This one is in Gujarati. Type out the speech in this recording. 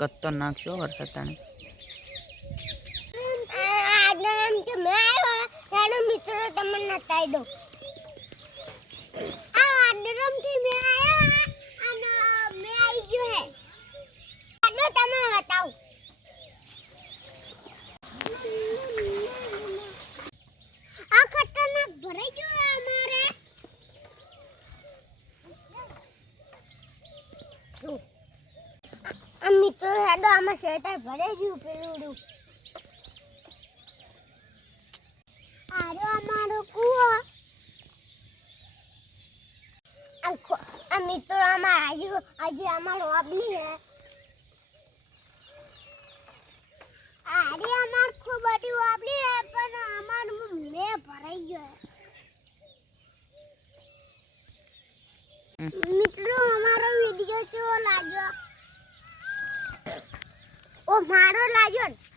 કત્તો નાખશો વરસાદ તાણે મિત્રો તમને નતાઈ દો આ આડરમ થી મે આયા અને મે આવી ગયો હે આડો તમે બતાવો આ ખતરનાક ભરાઈ ગયો અમારે આ મિત્રો હેડો આમાં શેતર ભરાઈ ગયું પેલું આરો અમારો કુવો આ મિત્રો આમાં આજે અમારો આબલી હે આરે અમાર ખૂબ બડી આબલી હે પણ અમાર મે ભરાઈ ગયો મિત્રો અમારો વિડિયો કેવો લાગ્યો ઓ મારો લાગ્યો